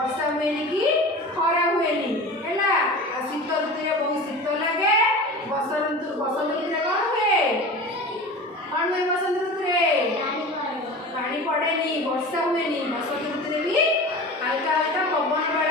वर्षा हुए कि खरा हुए है शीत ऋतु में बहुत शीत लगे बसंत ऋतु कौन हुए बसंत ऋतु पानी पड़े वर्षा हुए बसंत ऋतु भी हल्का हल्का पवन